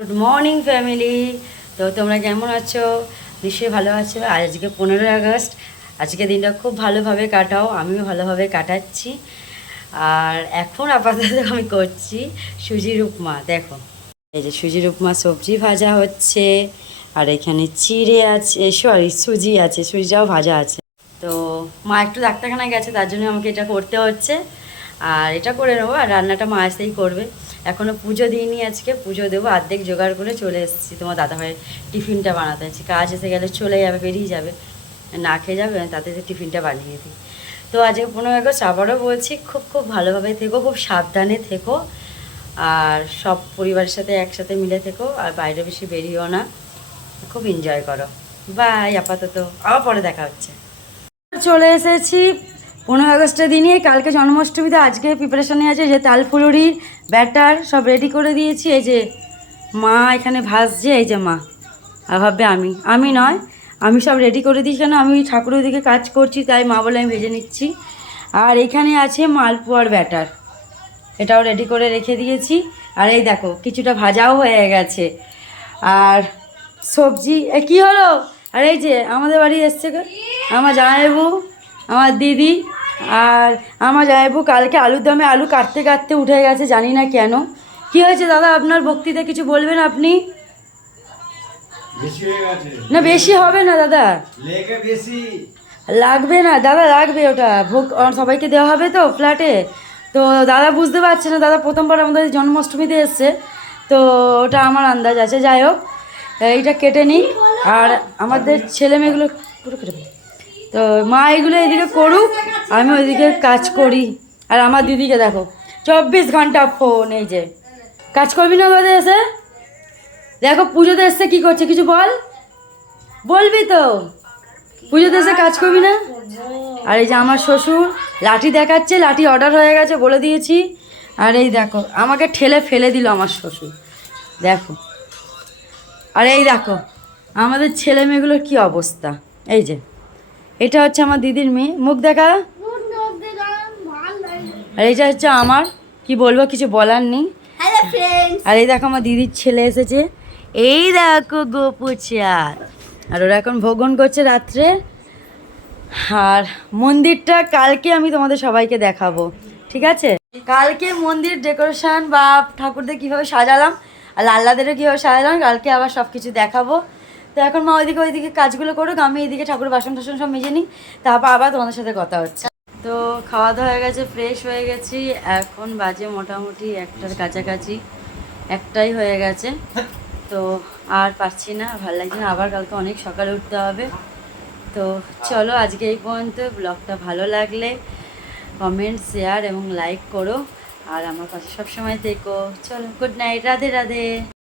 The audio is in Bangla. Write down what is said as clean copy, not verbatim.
Good morning family. তো তোমরা কেমন আছো? নিশ্চয়ই ভালো আছো। আর আজকে 15ই আগস্ট। আজকে দিনটা খুব ভালোভাবে কাটাও, আমিও ভালোভাবে কাটাচ্ছি। আর এখন আপাতত আমি করছি সুজির উপমা। দেখো, এই যে সুজির উপমা, সবজি ভাজা হচ্ছে, আর এখানে চিড়ে আছে, সরি সুজি আছে, সুজিটাও ভাজা আছে। তো মা একটু ডাক্তারখানায় গেছে, তার জন্য আমাকে এটা করতে হচ্ছে। আর এটা করে নেবো, আর রান্নাটা মা আসতেই করবে। এখনও পুজো দিইনি, আজকে পুজো দেবো। অর্ধেক জোগাড় করে চলে এসেছি তোমার দাদাভাইয়ের টিফিনটা বানাতে হচ্ছে। কাজ এসে গেলে চলে যাবে, বেরিয়ে যাবে, না খেয়ে যাবে, তাতে টিফিনটা বানিয়ে দিই। তো আজকে 15ই আগস্ট, আবারও বলছি, খুব খুব ভালোভাবে থেকো, খুব সাবধানে থেকো, আর সব পরিবারের সাথে একসাথে মিলে থেকো, আর বাইরে বেশি বেরিয়েও না, খুব এনজয় করো। বাই, আপাতত আবার পরে দেখা হচ্ছে। চলে এসেছি 15ই আগস্টের দিনে। কালকে জন্মাষ্টমীতে, আজকে প্রিপারেশানে আছে যে তালফুলুরির ব্যাটার সব রেডি করে দিয়েছি। এই যে মা এখানে ভাজছে, এই যে মা, আর ভাববে আমি নয়, আমি সব রেডি করে দিই। কেন, আমি ঠাকুরের দিকে কাজ করছি, তাই মা বলে আমি ভেজে নিচ্ছি। আর এখানে আছে মালপোয়ার ব্যাটার, এটাও রেডি করে রেখে দিয়েছি। আর এই দেখো কিছুটা ভাজাও হয়ে গেছে। আর সবজি কি হলো? আর এই যে আমাদের বাড়ি এসছে আমার জামাইবাবু, আমার দিদি, আর আমার জামাইবাবু কালকে আলুর দমে আলু কাটতে কাটতে উঠে গেছে, জানি না কেন। কি হয়েছে দাদা, আপনার বক্তৃতা কিছু বলবেন আপনি? না বেশি হবে না দাদা, লাগবে না দাদা, লাগবে, ওটা ভোগ সবাইকে দেওয়া হবে তো ফ্ল্যাটে। তো দাদা বুঝতে পারছে না, দাদা প্রথমবার আমাদের জন্মাষ্টমীতে এসছে, তো ওটা আমার আন্দাজ আছে। যাই হোক, এইটা কেটে নিই, আর আমাদের ছেলে মেয়েগুলো পুরো কেটে ফেলি। তো মা এগুলো এদিকে করুক, আমি ওইদিকে কাজ করি। আর আমার দিদিকে দেখো, 24 ঘন্টা ফোন। এই যে কাজ করবি না দাদা এসে? দেখো পুজোতে এসছে কি করছে, কিছু বল, বলবি তো? পুজোতে এসে কাজ করবি না? আর এই যে আমার শ্বশুর লাঠি দেখাচ্ছে, লাঠি অর্ডার হয়ে গেছে বলে দিয়েছি। আর এই দেখো আমাকে ঠেলে ফেলে দিল আমার শ্বশুর, দেখো। আর এই দেখো আমাদের ছেলে মেয়েগুলোর কী অবস্থা। এই যে এটা হচ্ছে আমার দিদির মেয়ে, মুখ দেখা। আর এইটা হচ্ছে আমার, কি বলবো, কিছু বলার নেই। আর এই দেখো আমার দিদির ছেলে এসেছে, এই দেখো গোপু চাঁদ। আর ওরা এখন ভোগন করছে রাত্রে। আর মন্দিরটা কালকে আমি তোমাদের সবাইকে দেখাবো, ঠিক আছে? কালকে মন্দির ডেকোরেশন বা ঠাকুরদের কীভাবে সাজালাম, আর লাল্লাদেরও কীভাবে সাজালাম, কালকে আবার সব কিছু দেখাবো। তো এখন মা ওইদিকে কাজগুলো করুক, আমি এইদিকে ঠাকুরের বাসন টাসন সব মেজে নিই, তারপর আবার তোমাদের সাথে কথা হচ্ছে। তো খাওয়া দাওয়া হয়ে গেছে, ফ্রেশ হয়ে গেছি, এখন বাজে মোটামুটি 1টার কাছাকাছি, 1টাই হয়ে গেছে। তো আর পারছি না, ভালো লাগছে না, আবার কালকে অনেক সকালে উঠতে হবে। তো চলো আজকে এই পর্যন্ত। ব্লগটা ভালো লাগলে কমেন্ট, শেয়ার এবং লাইক করো, আর আমার পাশে সবসময় থেকো। চলো, গুড নাইট, রাধে রাধে।